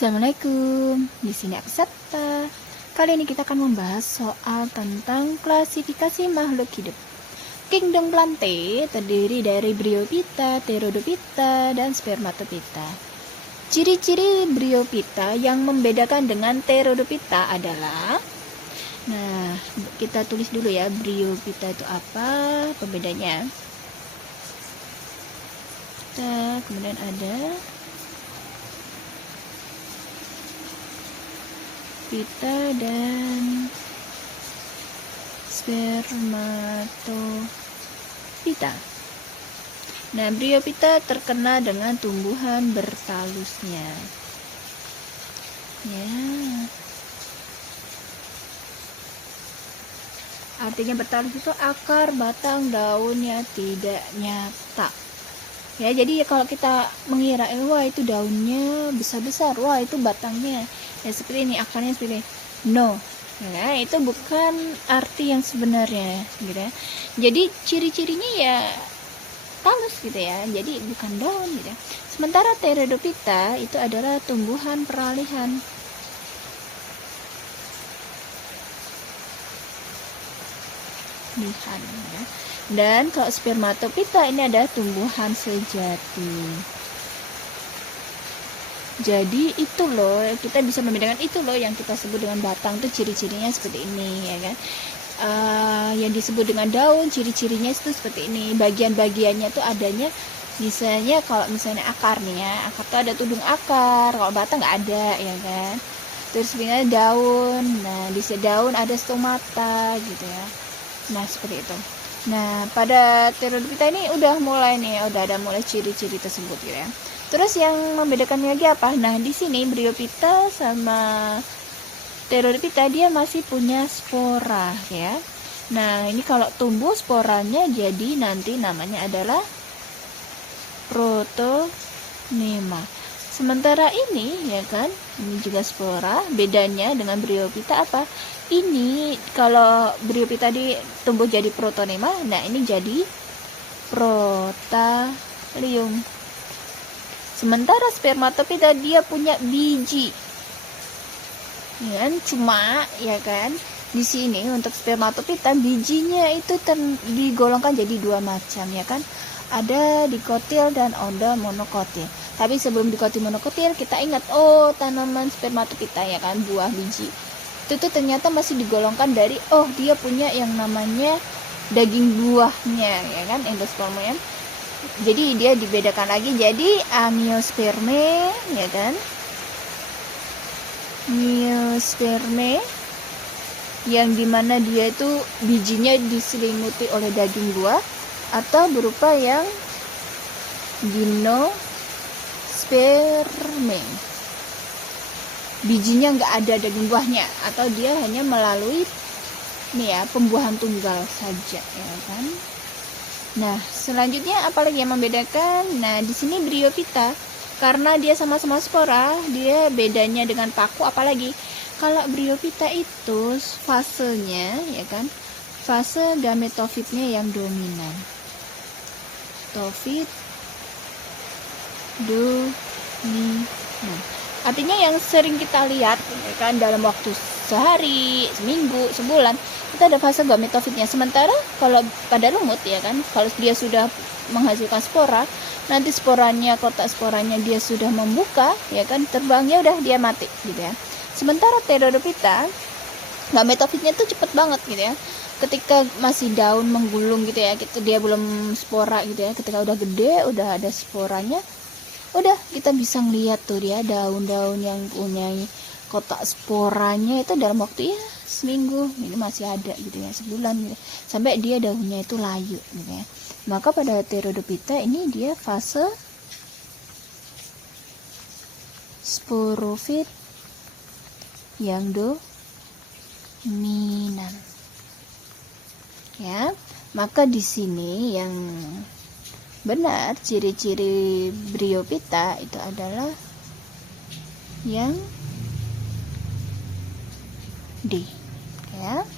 Assalamualaikum, di sini aku Sabta. Kali ini kita akan membahas soal tentang klasifikasi makhluk hidup. Kingdom Plantae terdiri dari Bryophyta, Pterodophyta, dan Spermatophyta. Ciri-ciri Bryophyta yang membedakan dengan Pterodophyta adalah, nah kita tulis dulu ya, Bryophyta itu apa pembedanya. Kemudian ada Phyta dan Spermatophyta. Nah, Bryophyta terkenal dengan tumbuhan bertalusnya. Ya. Artinya bertalus itu akar, batang, daunnya tidak nyata. Ya, jadi kalau kita mengira, wah itu daunnya besar-besar, wah itu batangnya ya seperti ini, akarnya seperti ini. No, ya, itu bukan arti yang sebenarnya, gitu ya. Jadi ciri-cirinya ya talus gitu ya, jadi bukan daun gitu ya. Sementara Pterodophyta itu adalah tumbuhan peralihan. Lihan, ya. Dan kalau Spermatophyta ini adalah tumbuhan sejati. Jadi itu loh, kita bisa membedakan itu loh yang kita sebut dengan batang tuh ciri-cirinya seperti ini, ya kan? Yang disebut dengan daun ciri-cirinya itu seperti ini. Bagian-bagiannya tuh adanya, misalnya kalau misalnya akar nih ya, akar tuh ada tudung akar, kalau batang nggak ada, ya kan? Terus sebenarnya daun, nah di daun ada stomata gitu ya. Nah seperti itu. Nah pada Pterodophyta ini udah mulai nih, udah ada mulai ciri-ciri tersebut gitu ya. Terus yang membedakannya lagi apa? Nah di sini Bryophyta sama Pterodophyta dia masih punya spora ya. Nah ini kalau tumbuh sporanya jadi nanti namanya adalah protonema. Sementara ini ya kan, ini juga spora. Bedanya dengan Bryophyta apa? Ini kalau Bryophyta tadi tumbuh jadi protonema, nah ini jadi protalium. Sementara Spermatophyta dia punya biji, ya kan? Cuma ya kan di sini untuk Spermatophyta bijinya itu digolongkan jadi dua macam ya kan, ada dikotil dan ada monokotil. Tapi sebelum dikotil monokotil kita ingat, oh tanaman Spermatophyta ya kan, buah biji itu tuh ternyata masih digolongkan dari, oh dia punya yang namanya daging buahnya ya kan, endosperma ya. Jadi dia dibedakan lagi jadi Angiospermae ya kan, Angiospermae yang dimana dia itu bijinya diselimuti oleh daging buah, atau berupa yang Gymnospermae, bijinya nggak ada daging buahnya, atau dia hanya melalui nih ya pembuahan tunggal saja ya kan. Nah, selanjutnya apalagi yang membedakan? Nah, di sini Bryophyta karena dia sama-sama spora, dia bedanya dengan paku apalagi? Kalau Bryophyta itu fasenya ya kan, fase gametofitnya yang dominan. Tofit dominan. Artinya yang sering kita lihat ya kan dalam waktu sehari, seminggu, sebulan, itu ada fase gametofitnya. Sementara kalau pada lumut ya kan, kalau dia sudah menghasilkan spora, nanti sporanya, kotak sporanya dia sudah membuka ya kan, terbangnya udah dia mati gitu ya. Sementara Pterodophyta gametofitnya tuh cepet banget gitu ya. Ketika masih daun menggulung gitu ya, dia belum spora gitu ya, ketika udah gede, udah ada sporanya, udah kita bisa ngeliat tuh dia daun-daun yang punya kotak sporanya itu dalam waktu ya seminggu ini masih ada gitu ya, sebulan gitu, sampai dia daunnya itu layu gitu ya. Maka pada Pterodophyta ini dia fase sporofit yang dominan ya. Maka di sini yang benar ciri-ciri Bryophyta itu adalah yang D ya.